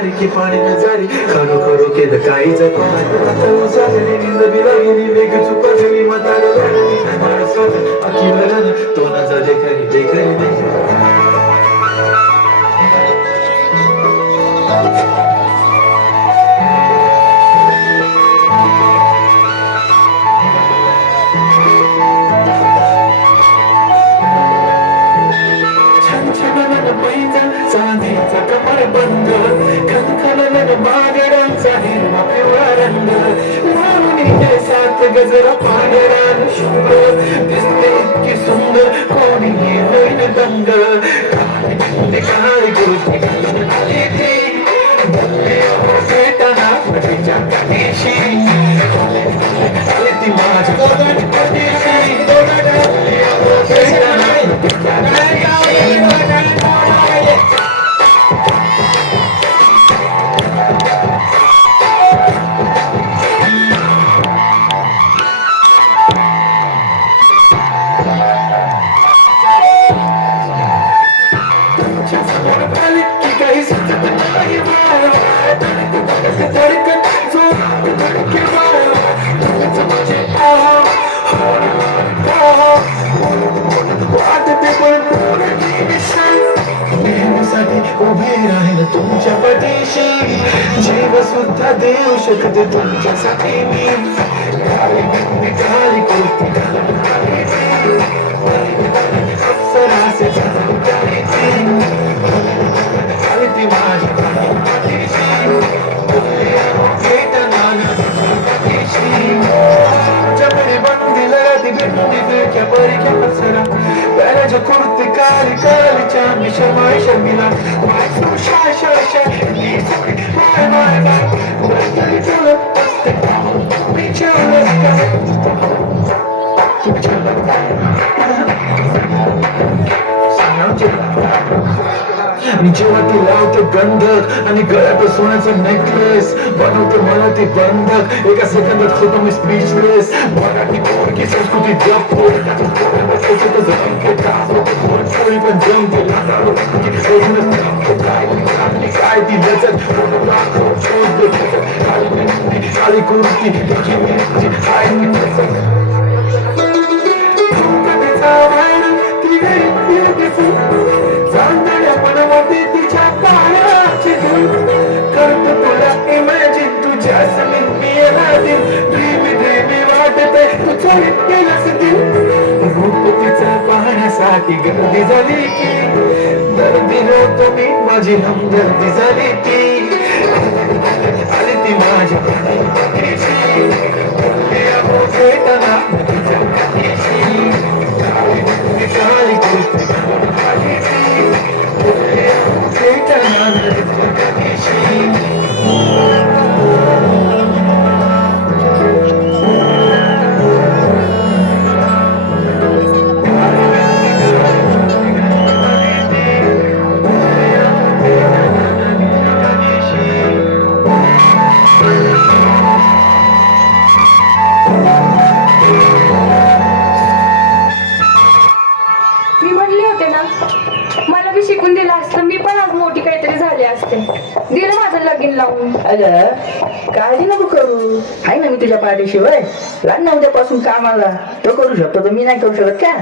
बारी की पाणी न जारी खरो खरो केलं काही जगली बिला गेली वेग चुकली म्हातार अखिल तो न जा देखरी नाही चांदीचा कमर बंद खनखनन मागडांचा हिरवा पिवळा रंग लावणीचे सात गजरा पांढरा शुभ दिसते इतकी सुंदर कोणी होईल दंग काळी गोष्टी घालून आली ती बोलले भेटना तिच्या काठीशी आली ती माझ्या काठीशी उभे राहील तुमच्या पाठीशी जीव सुद्धा देऊ शकते तुमच्यासाठी मी काली कोटी अप्सराचे आली ती माझ्या पाठीशी जो कुर्ती काली काली चांदी शमाय शर्मिला माय शाय शाय शाय आणि जेव्हा ती लावते गंधक आणि गळ्यात सोन्याचा नेकलेस बनवते मला ती बंधक एका सेकंदात होतो मी स्पीचलेस मराठी पोरगी संस्कृती जपतो पण जमते काय ती लचत काळी कुर्ती तिच्या पायाची करत तुला इमॅजिन तुझ्या समीन मी ड्रीमी वाटते तुझ्या केलंस दिल रूप तिचा पाहण्यासाठी गर्दी झाली की दर्दी नव्हतो मी माझी हमदर्दी झाली ती आली ती माझ्या भेटना काळी कुर्ती मला बी शिकून दिलं असतं मी पण आज मोठी काहीतरी झाले असते दिलं माझं लगीन लावून अगं काळजी नको करू आहे ना मी तुझ्या पाठीशिवाय लाग ना उद्यापासून कामाला तो करू शकतो तर मी नाही करू शकत का